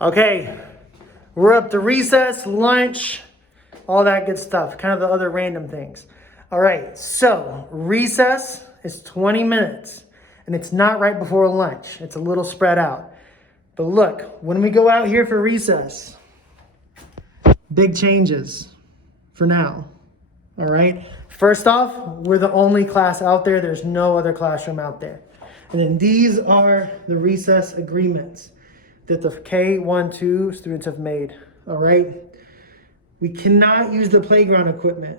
Okay, we're up to recess, lunch, all that good stuff, kind of the other random things. All right, so recess is 20 minutes, and it's not right before lunch. It's a little spread out. But look, when we go out here for recess, big changes for now. All right, first off, we're the only class out there. There's no other classroom out there. And then these are the recess agreements that the K-1-2 students have made, all right? We cannot use the playground equipment.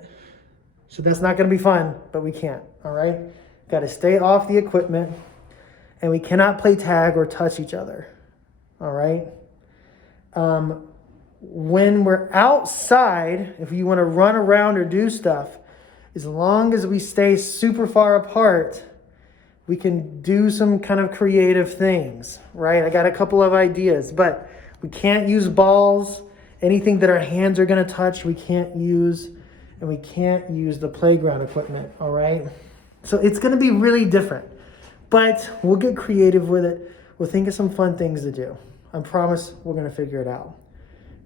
So that's not gonna be fun, but we can't, all right? Gotta stay off the equipment, and we cannot play tag or touch each other, all right? When we're outside, if you wanna run around or do stuff, as long as we stay super far apart, we can do some kind of creative things, right? I got a couple of ideas, but we can't use balls. Anything that our hands are gonna touch, we can't use, and we can't use the playground equipment, all right? So it's gonna be really different, but we'll get creative with it. We'll think of some fun things to do. I promise we're gonna figure it out.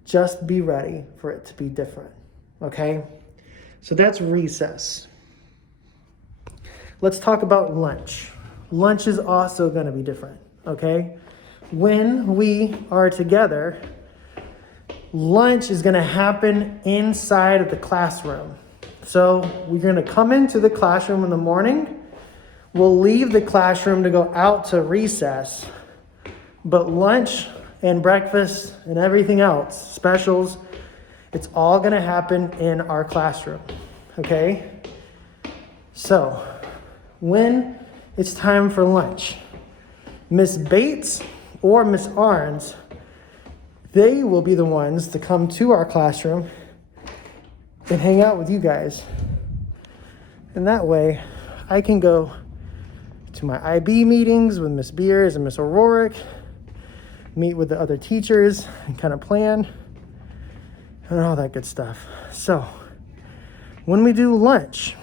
Just be ready for it to be different, okay? So that's recess. Let's talk about lunch. Lunch is also going to be different, okay? When we are together, lunch is going to happen inside of the classroom. So we're going to come into the classroom in the morning. We'll leave the classroom to go out to recess. But lunch and breakfast and everything else, specials, it's all going to happen in our classroom, okay? So when it's time for lunch, Miss Bates or Miss Arns, they will be the ones to come to our classroom and hang out with you guys. And that way, I can go to my IB meetings with Miss Beers and Miss O'Rourke, meet with the other teachers and kind of plan and all that good stuff. So when we do lunch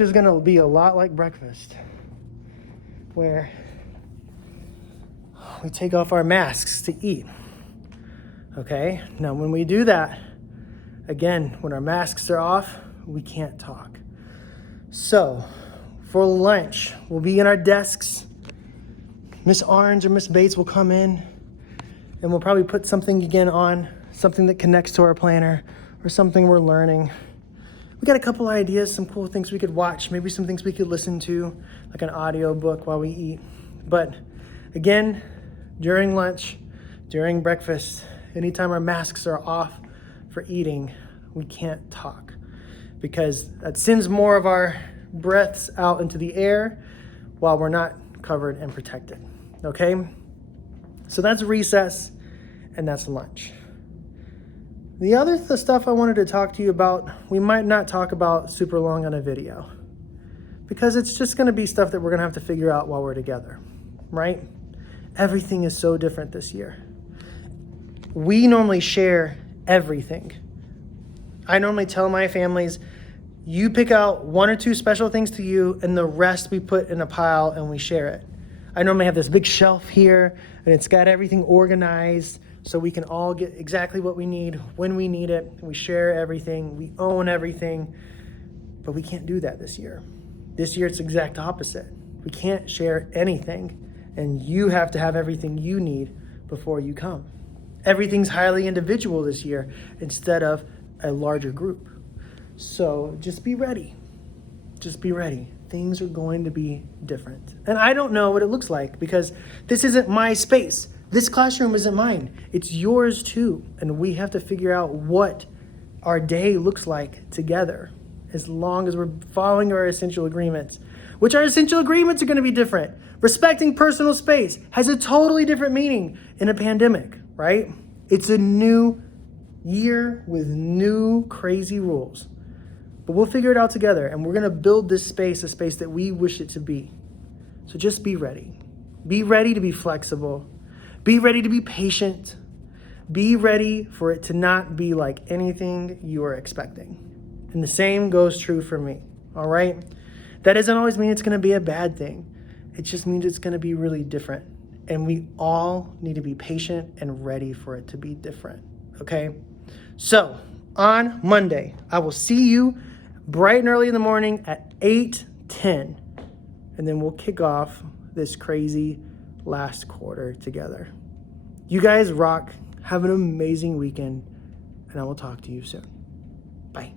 is going to be a lot like breakfast, where we take off our masks to eat. Okay? Now, when we do that, again, when our masks are off, we can't talk. So, for lunch, we'll be in our desks. Miss Orange or Miss Bates will come in, and we'll probably put something again on, something that connects to our planner or something we're learning. We got a couple ideas, some cool things we could watch, maybe some things we could listen to, like an audio book while we eat. But again, during lunch, during breakfast, anytime our masks are off for eating, we can't talk, because that sends more of our breaths out into the air while we're not covered and protected, okay? So that's recess, and that's lunch. The other stuff I wanted to talk to you about, we might not talk about super long on a video, because it's just going to be stuff that we're going to have to figure out while we're together, right? Everything is so different this year. We normally share everything. I normally tell my families, you pick out one or two special things to you, and the rest we put in a pile and we share it. I normally have this big shelf here, and it's got everything organized, so we can all get exactly what we need when we need it. We share everything, we own everything, but we can't do that this year. This year it's the exact opposite. We can't share anything, and you have to have everything you need before you come. Everything's highly individual this year instead of a larger group. So just be ready. Just be ready. Things are going to be different. And I don't know what it looks like, because this isn't my space. This classroom isn't mine. It's yours too. And we have to figure out what our day looks like together, as long as we're following our essential agreements, which our essential agreements are going to be different. Respecting personal space has a totally different meaning in a pandemic, right? It's a new year with new crazy rules. But we'll figure it out together, and we're going to build this space, a space that we wish it to be. So just be ready. Be ready to be flexible. Be ready to be patient. Be ready for it to not be like anything you are expecting. And the same goes true for me, all right? That doesn't always mean it's going to be a bad thing. It just means it's going to be really different. And we all need to be patient and ready for it to be different, okay? So on Monday, I will see you bright and early in the morning at 8:10. And then we'll kick off this crazy last quarter together. You guys rock. Have an amazing weekend. And I will talk to you soon. Bye.